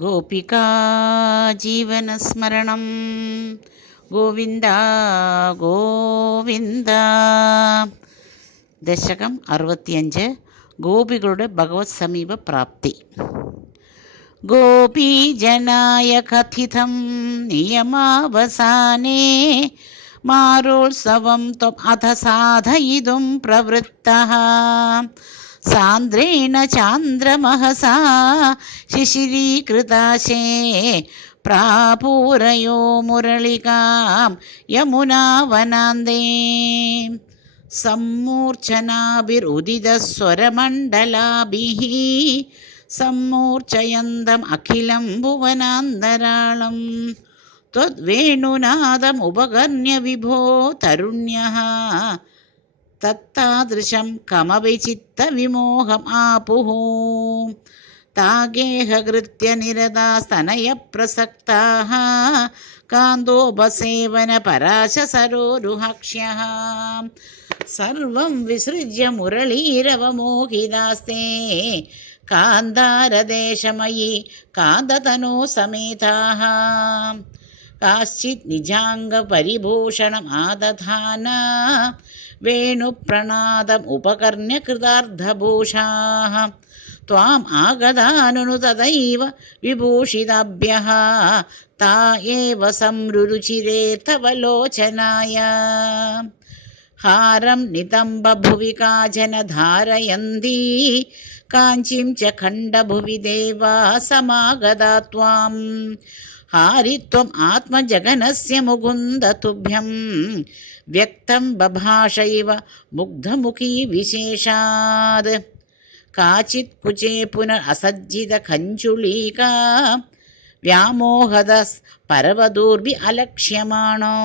गोपिका जीवनस्मरणं गोविन्द गोविन्द दशकं 65 गोपिകളുടെ ഭഗവത് സമീപ പ്രാപ്തി. गोपीजनाय कथितं नियमावसाने मारोत्सवं त्वम् अथ साधयितुं प्रवृत्तः सान्द्रेण चान्द्रमहसा शिशिरीकृताशे प्रापूरयो मुरळिकां यमुनावनान्दे सम्मूर्च्छनाभिरुदितस्वरमण्डलाभिः सम्मूर्च्छयन्तम् अखिलं भुवनान्तराळं त्वद्वेणुनादम् उपकर्ण्य विभो तरुण्यः तत्तादृशं कमपि चित्तविमोहम् आपुः तागेहकृत्य निरता स्तनयप्रसक्ताः कान्तोपसेवनपराशसरोरुहक्ष्यः सर्वं विसृज्य मुरलीरवमोहितास्ते कान्तारदेशमयी कान्ततनो समेताः काश्चित् निजाङ्गपरिभूषणमादधान वेणुप्रणादम् उपकर्ण्य कृतार्धभूषाः त्वाम् आगतानुनु तदैव विभूषिताभ्यः ता एव संरुचिरे तव लोचनाय हारं नितम्बभुवि काचन धारयन्ती काञ्चीं च खण्डभुवि देवा समागता त्वाम् हारित्वम् आत्मजगनस्य मुकुन्द तुभ्यं व्यक्तं बभाषैव मुग्धमुखी विशेषात् काचित् कुचे पुनरसज्जितकञ्चुलीका व्यामोहद परवदूर्भि अलक्ष्यमाणो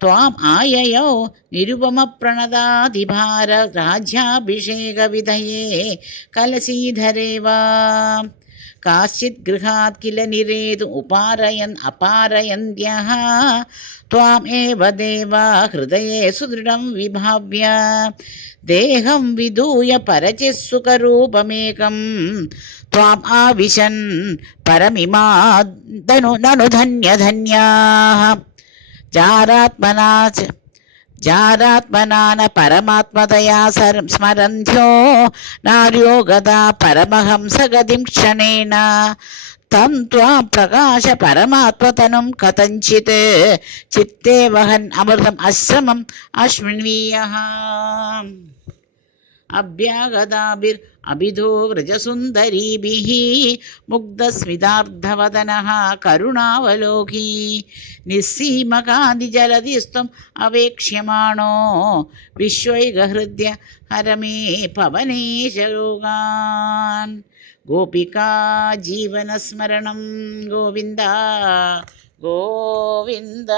त्वाम् आययौ निरुपमप्रणदाधिभार राज्याभिषेकविधये कलसीधरे वा काश्चित् गृहात् किल निरेतु अपारयन्त्यः त्वामेव देवा हृदये सुदृढं विभाव्य देहं विधूय परचित् सुखरूपमेकं त्वाम् आविशन् परमिमादनु ननु धन्यधन्याः जारात्मना न परमात्मतया स्मरन्त्यो नार्यो गदा परमहंसगतिं क्षणेन तं त्वां प्रकाश परमात्मतनुं कथञ्चित् चित्ते वहन् अमृतम् आश्रमम् अश्विन्वीयः अभ्यागताभिरभिधो व्रजसुन्दरीभिः मुग्धस्मितार्धवदनः करुणावलोकी निस्सीमकान्तिजलधिस्त्वम् अवेक्ष्यमाणो विश्वैकहृद्य हर मे पवनेश योगान् गोपिका जीवनस्मरणं गोविन्द गोविन्द।